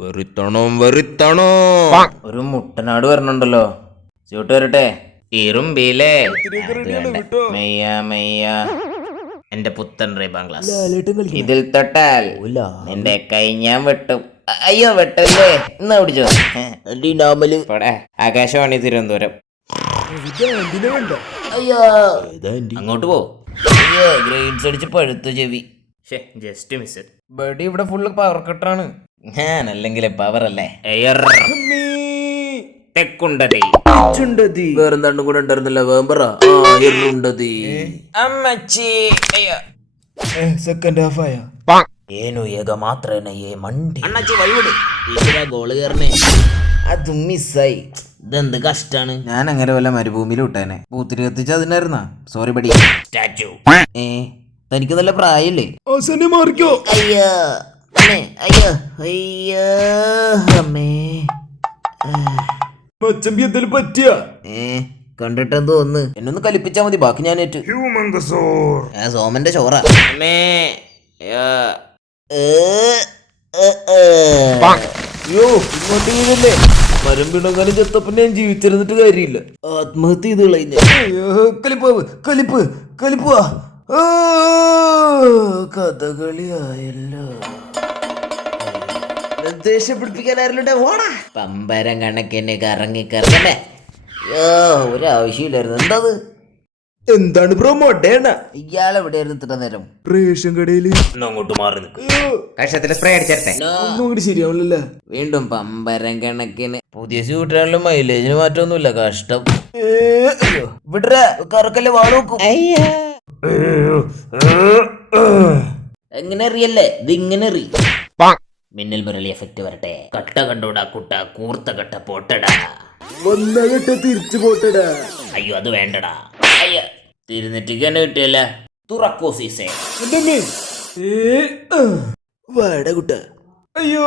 വെറുത്തണോ ഒരു മുട്ടനാട് വരണുണ്ടല്ലോ. ചൂട്ട് വരട്ടെ. ഇരുമ്പിലേ മെയ്യ മെയ്യ എന്റെ പുത്തൻ റീബാൻ ക്ലാസ്. ഇതിൽ തൊട്ടാൽ നിന്റെ കൈ ഞാൻ വെട്ടും. അയ്യോ വെട്ടല്ലേ, എന്നാ പിടിച്ചോ. ആകാശവാണി തിരുവനന്തപുരം. അയ്യോ അങ്ങോട്ട് പോ. അയ്യോ ഗ്രെയിൻസ് അടിച്ച് പഴുത്തു ചെവി. Just miss. ബഡി ഇവിടെ ഫുള്ള് പവർ കട്ടാണ്. ഞാനല്ലെങ്കിൽ പവർ അല്ലേ. തെക്കുണ്ടതി വേറെന്താണ്ടും കൂടെ ഉണ്ടായിരുന്നില്ല. വേമ്പറ ഇരുണ്ടതി അമ്മച്ചി. സെക്കൻഡ് ഹാഫ് ആയ ಏನು ಈಗ ಮಾತ್ರನೇ ಮಂಡಿ ಅಣ್ಣಚ್ಚಿ വഴിവിട്. ഈശ്വരാ ഗോള് കയറണേ. അത് മിസ്സായി. ഇതെന്ത് കഷ്ടാണ്. ഞാൻ അങ്ങനെ വല്ല മരുഭൂമിയിൽ വിട്ടേനെ. പൂത്തിരി കത്തിച്ച് അതിനായിരുന്നാ. Sorry buddy. സ്റ്റാച്ചു. തനിക്ക് നല്ല പ്രായല്ലേ. അയ്യോ അയ്യോ അയ്യോ അമ്മേ. കണ്ടിട്ടെന്തോ ഒന്ന് എന്നൊന്ന് കലിപ്പിച്ചാ മതി. ബാക്കി ഞാൻ ഏറ്റു. സോമന്റെ ചോറ. അമ്മേ ഇങ്ങോട്ടേ മരം പിണങ്ങാനും ചെത്തപ്പ ഞാൻ ജീവിച്ചിരുന്നിട്ട് കാര്യമില്ല. ആത്മഹത്യ ചെയ്ത് കളഞ്ഞ. കലിപ്പ് കലിപ്പുവാ. കഥകളിയായല്ലോ. ദേഷ്യപ്പിടിപ്പിക്കാനായിരുന്നുണ്ടേ. ഓടാ പമ്പരം കണക്കെന്നെ കറങ്ങിക്കറങ്ങണേ. ഒരാവശ്യമില്ലായിരുന്നു. എന്താത്? എന്താണ് ബ്രോ മൊടേണ? ഇയാളെ എവിടെയായിരുന്നു ഇത്ര നേരം? റേഷൻ കടയില്. അങ്ങോട്ട് മാറി കഷത്തില് സ്പ്രേ അടിച്ചേ. ശരിയാവില്ല. വീണ്ടും പമ്പരം കണക്കിന്. പുതിയ സ്യൂട്ടറിലും മൈലേജിന് മാറ്റമൊന്നുമില്ല. കഷ്ടം. ഇവിടെ കറക്കല്ലേ വാള് നോക്കും. എങ്ങനെ എറിയല്ലേ ഇത്? ഇങ്ങനെ എറി. മിന്നൽ മുരളി എഫക്റ്റ് വരട്ടെ. കട്ട കണ്ടോടാ കുട്ട. കൂർത്ത കട്ട പോട്ടടാ. തിരിച്ചു പോട്ടടാ. അയ്യോ അത് വേണ്ടടാ. അയ്യ തിരുന്നിട്ടിക്ക് തന്നെ കിട്ടിയല്ല. തുറക്കോ സീസേ. വേട കുട്ട. അയ്യോ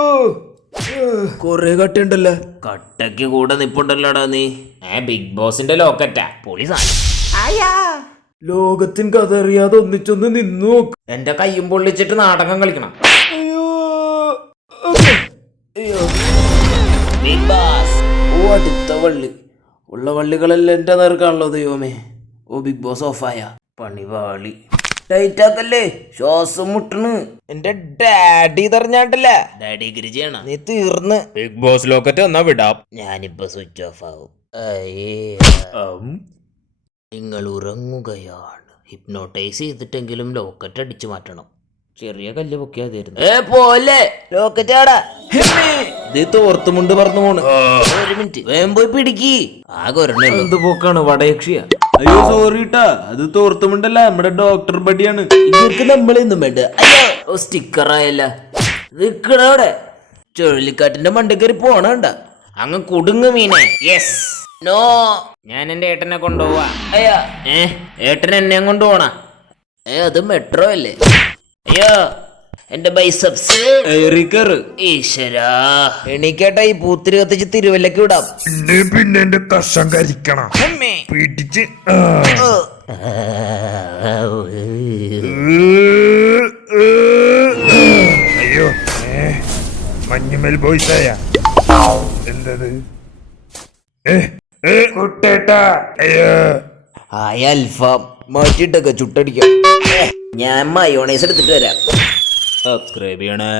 കൊറേ കട്ടുണ്ടല്ലോ. കട്ടയ്ക്ക് കൂടെ നിപ്പുണ്ടല്ലോടാ നീ. ബിഗ് ബോസിന്റെ ലോക്കറ്റാ. പൊളി സാധനം. ലോകത്തിൻ കഥ അറിയാതെ ഒന്നിച്ചൊന്ന് നിന്നു നോക്ക്. എന്റെ കയ്യും പൊള്ളിച്ചിട്ട് നാടകം കളിക്കണം. അയ്യോ അയ്യോ ബിഗ് ബോസ്. ഓ അടുത്ത വള്ളി. ഉള്ള വള്ളികളെല്ലാം എന്റെ നേർക്കാണല്ലോ ദൈവമേ. ഓ ബിഗ് ബോസ് ഓഫായ പണിവാളി. ടൈറ്റാക്കല്ലേ, ശ്വാസം മുട്ടണ്. എന്റെ ഡാഡി തെറിഞ്ഞാണ്ടല്ല. ഡാഡി ഗിരിജയാണ്. നീ തീർന്ന്. ബിഗ് ബോസ് ലോക്കറ്റ് എന്നാ വിടാം. ഞാനിപ്പോ സ്വിച്ച് ഓഫ് ആവും. നിങ്ങൾ ഉറങ്ങുകയാണ്. ഹിപ്നോട്ടൈസ് ചെയ്തിട്ടെങ്കിലും ലോക്കറ്റ് അടിച്ചു മാറ്റണം. ചെറിയ കല്ല് പൊക്കിയാതിരുന്നു. പോലെ ലോക്കറ്റ് ആടാ. ഇത് തോർത്തുമുണ്ട് പറന്നു പോണ്. ഒരു മിനിറ്റ് വേഗം പോയി പിടിക്ക്. ആകെ ഒരെണ്ണം. എന്ത് പോക്കാണ് വടയക്ഷിയ. അയ്യോ സോറിട്ടാ, അത് തോർത്തുമുണ്ടല്ല, നമ്മുടെ ഡോക്ടർ ബഡിയാണ്. ഇതൊക്കെ നമ്മളെയൊന്നും വേണ്ട. അയ്യോ സ്റ്റിക്കർ ആയല്ല. നിക്കണവിടെ ചുഴലിക്കാറ്റിന്റെ മണ്ടക്കറി പോണണ്ട. അങ്ങ് കുടുങ്ങു മീനെ. Yes no. ഞാൻ എന്റെ ഏട്ടനെ കൊണ്ടുപോവാ. അയ്യോ ഏട്ടൻ എന്നെ കൊണ്ടുപോണ. അത് മെട്രോ അല്ലേ. അയ്യോ എന്റെ ബൈസെപ്സ്. ഈശ്വരാ എണീക്കേട്ടാ. ഈ പൂത്തിരി കത്തിച്ച് തിരുവല്ലക്ക് വിടാം. പിന്നെ എന്റെ കഷം കരിക്കണം. പിടിച്ച് അയ്യോ മഞ്ഞുമൽ ബോയ്സായ എന്തത്? കുട്ടേട്ടാ. അയ്യോ അൽഫാം മാറ്റിട്ടൊക്കെ ചുട്ടടിക്കാം. ഞാൻ മയോണൈസ് എടുത്തിട്ട് വരാം. സബ്സ്ക്രൈബ് ചെയ്യണേ.